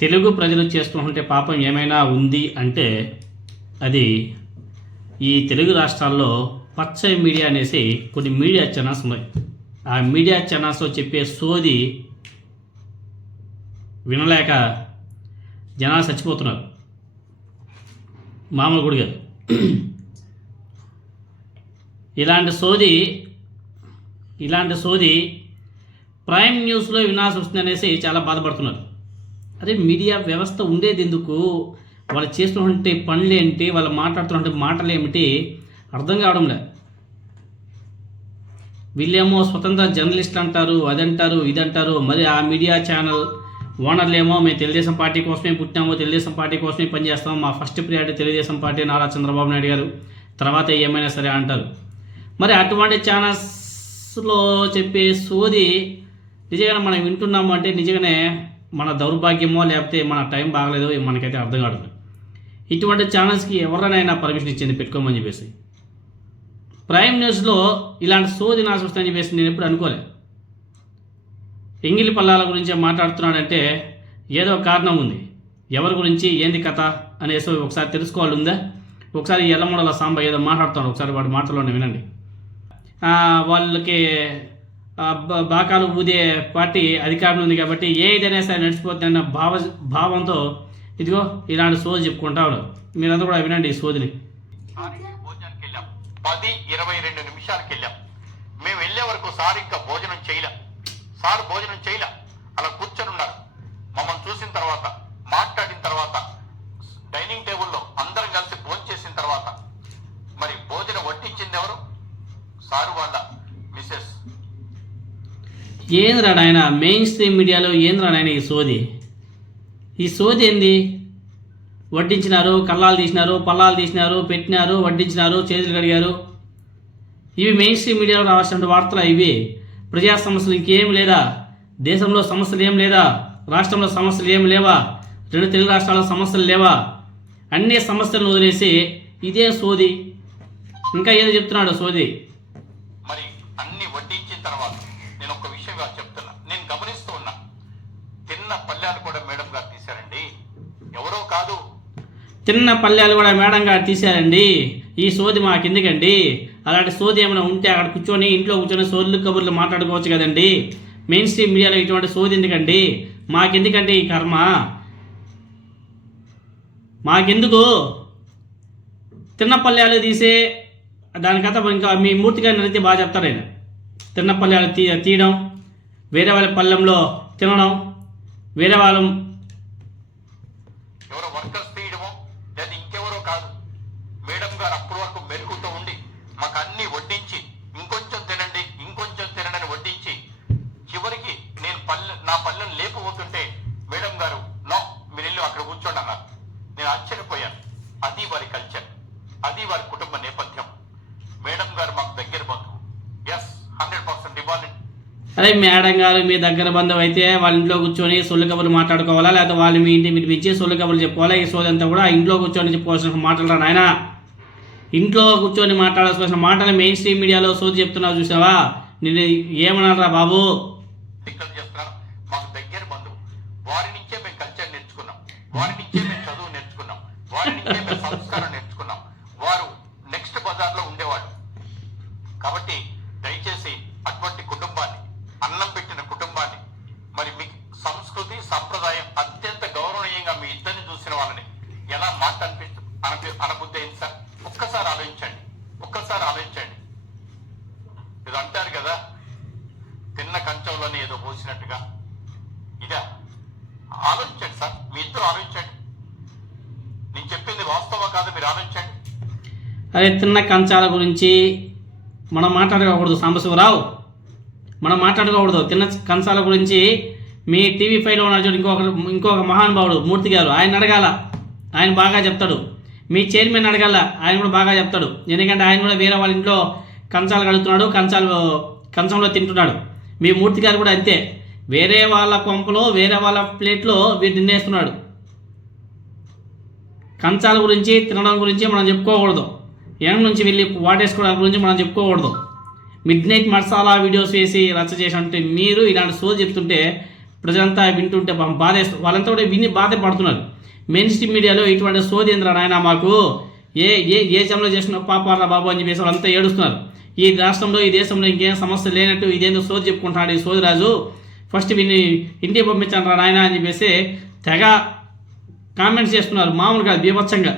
తెలుగు ప్రజలు చేస్తుంటే పాపం ఏమైనా ఉంది అంటే అది ఈ తెలుగు రాష్ట్రాల్లో పచ్చ మీడియా అనేసి కొన్ని మీడియా ఛానల్స్ ఉన్నాయి. ఆ మీడియా ఛానల్స్లో చెప్పే సోది వినలేక జనాలు చచ్చిపోతున్నారు. మామూలు కూడా కాదు. ఇలాంటి సోది ప్రైమ్ న్యూస్లో వినాల్సి వస్తుంది అనేసి చాలా బాధపడుతున్నారు. అదే మీడియా వ్యవస్థ ఉండేది ఎందుకు, వాళ్ళు చేస్తున్నటువంటి పనులు ఏంటి, వాళ్ళు మాట్లాడుతున్నటువంటి మాటలు ఏమిటి అర్థం కావడం లేదు. వీళ్ళేమో స్వతంత్ర జర్నలిస్ట్ అంటారు, అదంటారు ఇదంటారు. మరి ఆ మీడియా ఛానల్ ఓనర్లేమో మేము తెలుగుదేశం పార్టీ కోసమే పుట్టినామో, తెలుగుదేశం పార్టీ కోసమే పనిచేస్తాము, మా first priority Telugu Desam party, Nara Chandrababu Naidu గారు, తర్వాత ఏమైనా సరే అంటారు. మరి అటువంటి ఛానల్స్లో చెప్పే సోది నిజంగానే మనం వింటున్నాము అంటే నిజంగానే మన దౌర్భాగ్యమో లేకపోతే మన టైం బాగలేదో మనకైతే అర్థం కాదు. ఇటువంటి ఛానల్స్కి ఎవరినైనా పర్మిషన్ ఇచ్చింది పెట్టుకోమని చెప్పేసి. ప్రైమ్ న్యూస్లో ఇలాంటి సోది నాశ వస్తుందని చెప్పేసి నేను ఎప్పుడు అనుకోలే. ఎంగిలి పల్లాల గురించి మాట్లాడుతున్నాడంటే ఏదో కారణం ఉంది. ఎవరి గురించి ఏంది కథ అనేసి ఒకసారి తెలుసుకోవాలి ఉందా. ఒకసారి ఎల్లమూడల సాంబ ఏదో మాట్లాడుతున్నాడు, ఒకసారి వాడి మాటలోనే వినండి. వాళ్ళకి బాకాలు ఊదే పార్టీ అధికారం ఉంది కాబట్టి ఏదైనా సరే నడిచిపోతుందన్న భావంతో ఇదిగో ఇలాంటి సోది చెప్పుకుంటా ఉన్నాడు. మీరంతా కూడా వినండి ఈ సోదిని. 10-22 నిమిషాలకి వెళ్ళాం. మేము వెళ్ళే వరకు సార్ ఇంకా భోజనం చేయలే. అలా కూర్చొని ఉన్నారు. మమ్మల్ని చూసిన తర్వాత, మాట్లాడిన తర్వాత, డైనింగ్ టేబుల్లో అందరం కలిసి భోజనం చేసిన తర్వాత మరి భోజనం వడ్డించింది ఎవరు? సారు వాళ్ళ మిసెస్. ఏంద్రా నాయన మెయిన్ స్ట్రీమ్ మీడియాలో ఏంద్రా నాయన ఈ సోది ఏంది? వడ్డించినారు, కల్లాలు తీసినారు, పల్లాలు తీసినారు, పెట్టినారు, వడ్డించినారు, చేతులు కడిగారు. ఇవి మెయిన్ స్ట్రీమ్ మీడియాలో రావాల్సిన వార్తలు. ఇవి ప్రజా సమస్యలు ఇంకేం లేదా? దేశంలో సమస్యలు ఏం లేదా? రాష్ట్రంలో సమస్యలు ఏం లేవా? 2 తెలుగు రాష్ట్రాల సమస్యలు లేవా? అన్ని సమస్యలను వదిలేసి ఇదే సోది. ఇంకా ఏదో చెప్తున్నాడు సోది. మరి అన్ని వడ్డించిన తర్వాత నేను ఒక విషయం చెప్తున్నా, నేను గమనిస్తూ ఉన్నా. తిన్న పల్లెలు కూడా మేడం గారు తీశారండి, ఎవరో కాదు. తిన్న పల్లెలు కూడా మేడం గారు తీశారండి. ఈ సోది మాకెందుకండి? అలాంటి సోది ఏమైనా ఉంటే అక్కడ కూర్చొని ఇంట్లో కూర్చొని సోళ్ళు కబుర్లు మాట్లాడుకోవచ్చు కదండి. మెయిన్ స్ట్రీమ్ మీడియాలో ఇటువంటి సోది ఎందుకండి? మాకెందుకండి ఈ కర్మ? మాకెందుకు? తిన్న పల్లెలు తీసే దానికథ ఇంకా మీ మూర్తి గారిని అయితే బాగా చెప్తారు. ఆయన తిన్న పల్లెలు తీయడం, వేరే వాళ్ళ పల్లెంలో తినడం, వేరే వాళ్ళ ఎవరో వర్కర్స్ తీయడమో లేదా ఇంకెవరో కాదు. మేడం గారు అప్పటి వరకు మెరుగుతూ ఉండి మాకు అన్ని వడ్డించి ఇంకొంచెం తినండి అని వడ్డించి చివరికి నేను నా పల్లెను లేకపోతుంటే మేడం గారు నో మీరు వెళ్ళి అక్కడ కూర్చోండి అన్నారు. నేను ఆశ్చర్యపోయాను. అది వారి కల్చర్, అది వారి కుటుంబ నేపథ్యం. మేడం గారు మాకు దగ్గర బంధువు. ఎస్ 100% ఇవ్వాలి. అదే మేడం గారు మీ దగ్గర బంధువు అయితే వాళ్ళ ఇంట్లో కూర్చొని సొల్లు కబుర్లు మాట్లాడుకోవాలా, లేకపోతే వాళ్ళు మీ ఇంటి పిలిపించి సొల్లు కబుర్లు చెప్పుకోవాలా? ఈ సోదంతా కూడా ఇంట్లో కూర్చొని చెప్పుకోవాల్సిన మాటలు రా నాయన. ఇంట్లో కూర్చొని మాట్లాడాల్సిన మాటలు మెయిన్ స్ట్రీమ్ మీడియాలో సోది చెప్తున్నావు చూసావా? నేను ఏమన్నారా బాబు? చేస్తున్నారు. మాకు దగ్గర బంధువు. వారి నుంచే మేము కల్చర్ నేర్చుకున్నాం, వారి నుంచే మేము చదువు నేర్చుకున్నాం, వారి నుంచే మేము సంస్కారం నేర్చుకున్నాం. వారు నెక్స్ట్ బజార్లో ఉండేవాడు. కాబట్టి దయచేసి అటువంటి కుటుంబాన్ని, అన్నం పెట్టిన కుటుంబాన్ని, మరి మీ సంస్కృతి సంప్రదాయం అత్యంత గౌరవనీయంగా మీ ఇద్దరిని చూసిన వాళ్ళని ఎలా మాట అనబుద్ధి అయింది సార్? ఒక్కసారి ఆలోచించండి. ఇది అంటారు కదా, తిన్న కంచంలోనే ఏదో పోసినట్టుగా. ఇదా? ఆలోచించండి సార్, మీ ఇద్దరు ఆలోచించండి. నేను చెప్పింది వాస్తవం కాదు, మీరు ఆలోచించండి. అదే తిన్న కంచాల గురించి మనం మాట్లాడుకోకూడదు సాంబశివరావు, మనం మాట్లాడుకోకూడదు. తిన్న కంచాల గురించి మీ TV5లో ఉన్న ఇంకొక మహానుభావుడు మూర్తి గారు, ఆయన అడగాల, ఆయన బాగా చెప్తాడు. మీ చైర్మన్ అడగాల, ఆయన కూడా బాగా చెప్తాడు. ఎందుకంటే ఆయన కూడా వేరే వాళ్ళ ఇంట్లో కంచాలు కడుగుతున్నాడు, కంచంలో తింటున్నాడు. మీ మూర్తి గారు కూడా అంతే, వేరే వాళ్ళ కొంపలో వేరే వాళ్ళ ప్లేట్లో వీటిని తినేస్తున్నాడు. కంచాల గురించి తినడం గురించి మనం చెప్పుకోకూడదు. ఎండ నుంచి వెళ్ళి వాటేసుకోవడం గురించి మనం చెప్పుకోకూడదు. మిడ్ నైట్ మసాలా వీడియోస్ వేసి రచ్చ చేసినట్టు మీరు ఇలాంటి సోది చెప్తుంటే ప్రజలంతా వింటుంటే వాళ్ళంతా కూడా విని బాధపడుతున్నారు. మెయిన్ స్ట్రీమ్ మీడియాలో ఇటువంటి సోదేంద్ర నాయన మాకు ఏ జంలో చేసిన పాపారా బాబు అని చెప్పేసి వాళ్ళంతా ఏడుస్తున్నారు. ఈ రాష్ట్రంలో ఈ దేశంలో ఇంకేం సమస్య లేనట్టు ఇదేందో సోది చెప్పుకుంటున్నాడు ఈ సోదిరాజు, ఫస్ట్ విని ఇంటికి పంపించాను రా నాయన అని చెప్పేసి తెగ కామెంట్స్ చేస్తున్నారు. మామూలుగా బీభత్సంగా.